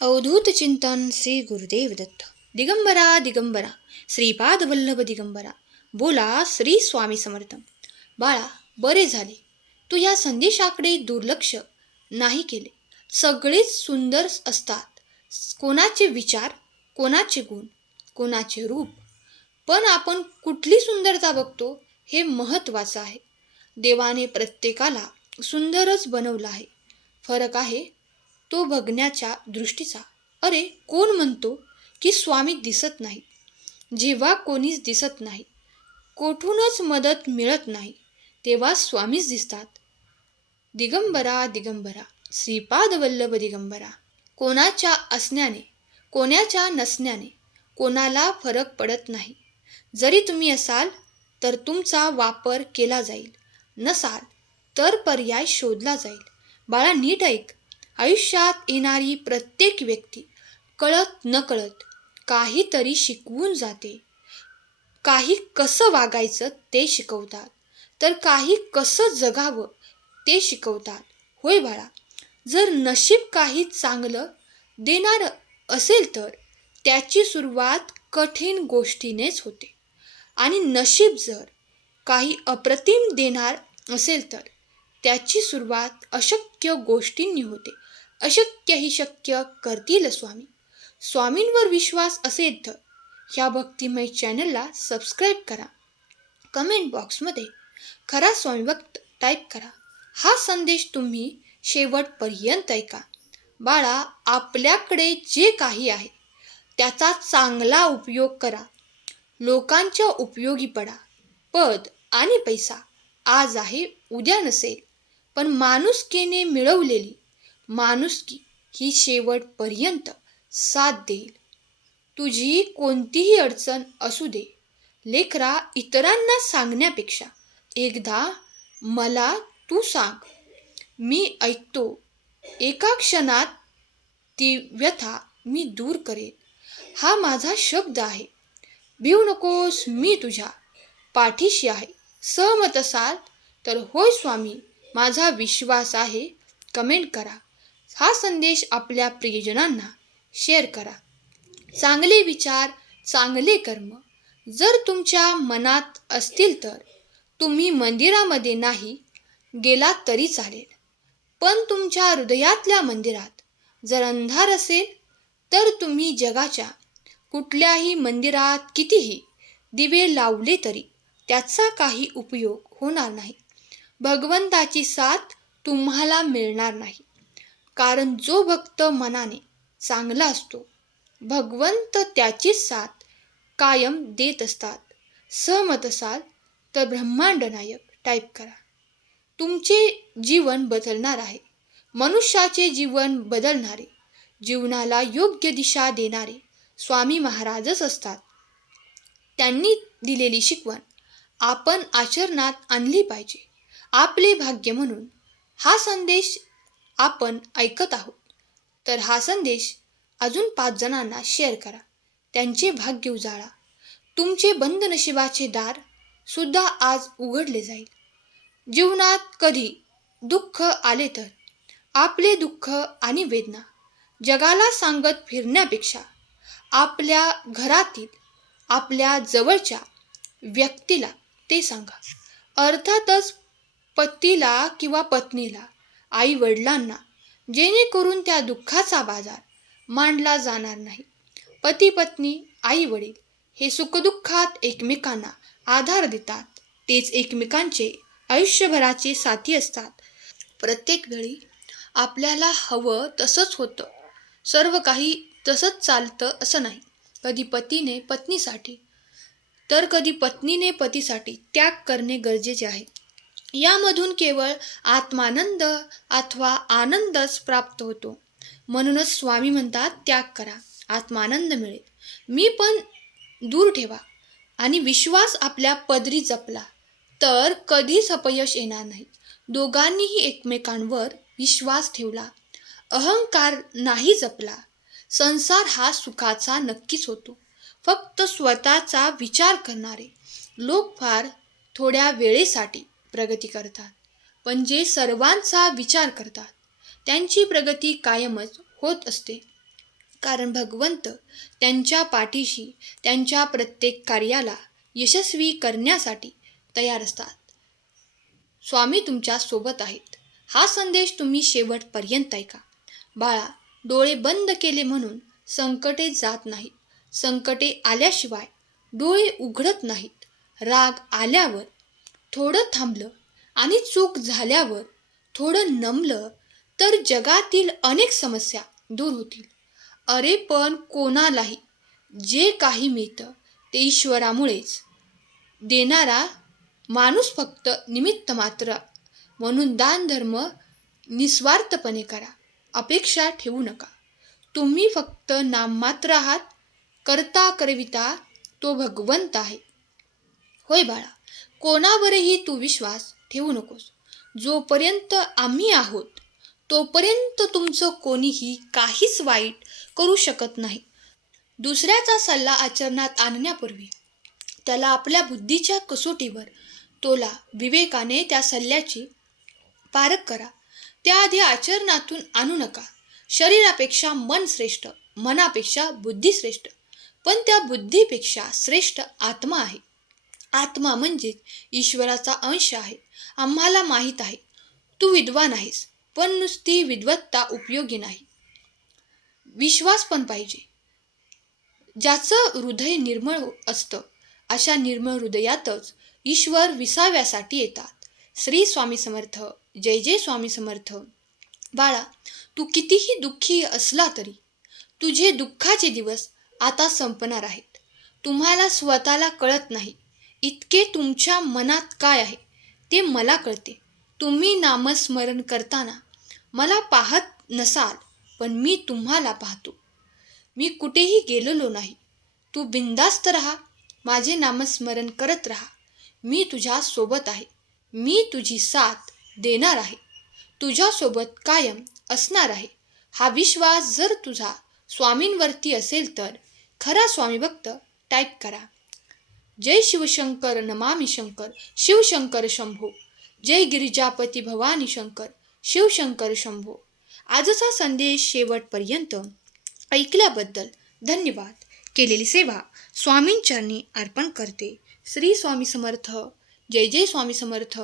अवधूत चिंतन श्री गुरुदेव दत्त. दिगंबरा दिगंबरा श्रीपाद वल्लभ दिगंबरा, बोला श्री स्वामी समर्थ. बाळा, बरे झाले. तू ह्या संदेशाकडे दुर्लक्ष नाही केले. सगळेच सुंदर असतात. कोणाचे विचार, कोणाचे गुण, कोणाचे रूप, पण आपण कुठली सुंदरता बघतो हे महत्त्वाचं आहे. देवाने प्रत्येकाला सुंदरच बनवलं आहे. फरक आहे तो बघण्याच्या दृष्टीचा. अरे, कोण म्हणतो की स्वामी दिसत नाही? जेव्हा कोणीच दिसत नाही, कोठूनच मदत मिळत नाही, तेव्हा स्वामीच दिसतात. दिगंबरा दिगंबरा श्रीपाद वल्लभ दिगंबरा. कोणाच्या असण्याने, कोणाच्या नसण्याने कोणाला फरक पडत नाही. जरी तुम्ही असाल तर तुमचा वापर केला जाईल, नसाल तर पर्याय शोधला जाईल. बाळा, नीट ऐक. आयुष्यात येणारी प्रत्येक व्यक्ती कळत नकळत काहीतरी शिकवून जाते. काही कसं वागायचं ते शिकवतात, तर काही कसं जगावं ते शिकवतात. होय बाळा, जर नशीब काही चांगलं देणार असेल तर त्याची सुरुवात कठीण गोष्टीनेच होते, आणि नशीब जर काही अप्रतिम देणार असेल तर त्याची सुरुवात अशक्य गोष्टींनी होते. अशक्य ही शक्य करतील स्वामी. स्वामींवर विश्वास असेल तर ह्या भक्तिमय चॅनलला सबस्क्राईब करा. कमेंट बॉक्समध्ये खरा स्वामी भक्त टाईप करा. हा संदेश तुम्ही शेवटपर्यंत ऐका. बाळा, आपल्याकडे जे काही आहे त्याचा चांगला उपयोग करा. लोकांच्या उपयोगी पडा. पद आणि पैसा आज आहे, उद्या नसेल, पण माणुसकीने मिळवलेली माणुसकी ही शेवटपर्यंत साथ देईल. तुझी कोणतीही अडचण असू दे, लेकरा, इतरांना सांगण्यापेक्षा एकदा मला तू सांग, मी ऐकतो. एका क्षणात ती व्यथा मी दूर करेन. हा माझा शब्द आहे. भिवू नकोस, मी तुझ्या पाठीशी आहे. सहमत असाल तर होय स्वामी, माझा विश्वास आहे कमेंट करा. हा संदेश आपल्या प्रियजनांना शेअर करा. चांगले विचार, चांगले कर्म जर तुमच्या मनात असतील तर तुम्ही मंदिरामध्ये नाही गेला तरी चालेल, पण तुमच्या हृदयातल्या मंदिरात जर अंधार असेल तर तुम्ही जगाच्या कुठल्याही मंदिरात कितीही दिवे लावले तरी त्याचा काही उपयोग होणार नाही. भगवंताची साथ तुम्हाला मिळणार नाही. कारण जो भक्त मनाने चांगला असतो, भगवंत त्याचीच साथ कायम देत असतात. सहमत असाल तर ब्रह्मांड नायक टाईप करा. तुमचे जीवन बदलणार आहे. मनुष्याचे जीवन बदलणारे, जीवनाला योग्य दिशा देणारे स्वामी महाराजच असतात. त्यांनी दिलेली शिकवण आपण आचरणात आणली पाहिजे. आपले भाग्य म्हणून हा संदेश आपण ऐकत आहोत, तर हा संदेश अजून 5 जणांना शेअर करा. त्यांचे भाग्य उजाळा. तुमचे बंद नशिबाचे दार सुद्धा आज उघडले जाईल. जीवनात कधी दुःख आले तर आपले दुःख आणि वेदना जगाला सांगत फिरण्यापेक्षा आपल्या घरातील, आपल्या जवळच्या व्यक्तीला ते सांगा. अर्थातच पतीला किंवा पत्नीला, आई वडिलांना, जेणेकरून त्या दुःखाचा बाजार मांडला जाणार नाही. पती पत्नी, आई वडील हे सुखदुःखात एकमेकांना आधार देतात. तेच एकमेकांचे आयुष्यभराचे साथी असतात. प्रत्येक वेळी आपल्याला हवं तसंच होतं, सर्व काही तसंच चालतं असं नाही. कधी पतीने पत्नीसाठी तर कधी पत्नीने पतीसाठी त्याग करणे गरजेचे आहे. यामधून केवळ आत्मानंद अथवा आनंदच प्राप्त होतो. म्हणूनच स्वामी म्हणतात, त्याग करा, आत्मानंद मिळेल. मी पण दूर ठेवा आणि विश्वास आपल्या पदरी जपला तर कधीच अपयश येणार नाही. दोघांनीही एकमेकांवर विश्वास ठेवला, अहंकार नाही जपला, संसार हा सुखाचा नक्कीच होतो. फक्त स्वतःचा विचार करणारे लोक फार थोड्या वेळेसाठी प्रगती करतात, पण जे सर्वांचा विचार करतात त्यांची प्रगती कायमच होत असते. कारण भगवंत त्यांच्या पाठीशी त्यांच्या प्रत्येक कार्याला यशस्वी करण्यासाठी तयार असतात. स्वामी तुमच्या सोबत आहेत. हा संदेश तुम्ही शेवटपर्यंत ऐका. बाळा, डोळे बंद केले म्हणून संकटे जात नाहीत. संकटे आल्याशिवाय डोळे उघडत नाहीत. राग आल्यावर थोडं थांबलं आणि चूक झाल्यावर थोडं नमलं तर जगातील अनेक समस्या दूर होतील. अरे पण कोणालाही जे काही मिळतं ते ईश्वरामुळेच. देणारा माणूस फक्त निमित्त मात्र. म्हणून दान धर्म निस्वार्थपणे करा. अपेक्षा ठेवू नका. तुम्ही फक्त नाममात्र आहात. करता करविता तो भगवंत आहे. होय बाळा, कोणावरही तू विश्वास ठेवू नकोस. जोपर्यंत आम्ही आहोत तोपर्यंत तुमचं कोणीही काहीच वाईट करू शकत नाही. दुसऱ्याचा सल्ला आचरणात आणण्यापूर्वी त्याला आपल्या बुद्धीच्या कसोटीवर तोला. विवेकाने त्या सल्ल्याची पारख करा. त्याआधी आचरणातून आणू नका. शरीरापेक्षा मन श्रेष्ठ, मनापेक्षा बुद्धी श्रेष्ठ, पण त्या बुद्धीपेक्षा श्रेष्ठ आत्मा आहे. आत्मा म्हणजेच ईश्वराचा अंश आहे. आम्हाला माहीत आहे तू विद्वान आहेस, पण नुसती विद्वत्ता उपयोगी नाही. विश्वास पण पाहिजे. ज्याचं हृदय निर्मळ असतं अशा निर्मळ हृदयातच ईश्वर विसाव्यासाठी येतात. श्री स्वामी समर्थ. जय जय स्वामी समर्थ. बाळा, तू कितीही दुःखी असला तरी तुझे दुःखाचे दिवस आता संपणार आहेत. तुम्हाला स्वतःला कळत नाही इतके तुमच्या मनात काय आहे ते मला कळते. तुम्ही नामस्मरण करताना मला पाहत नसाल, पण मी तुम्हाला पाहतो. मी कुठेही गेलेलो नाही. तू बिनधास्त राहा. माझे नामस्मरण करत राहा. मी तुझ्या सोबत आहे. मी तुझी साथ देणार आहे. तुझ्यासोबत कायम असणार आहे. हा विश्वास जर तुझा स्वामींवरती असेल तर खरा स्वामी भक्त टाईप करा. जय शिवशंकर नमामि शंकर. शिवशंकर शंभो. जय गिरिजापती भवानी शंकर. शिवशंकर शंभो. आजचा संदेश शेवटपर्यंत ऐकल्याबद्दल धन्यवाद. केलेली सेवा स्वामींचरणी अर्पण करते. श्री स्वामी समर्थ. जय जय स्वामी समर्थ.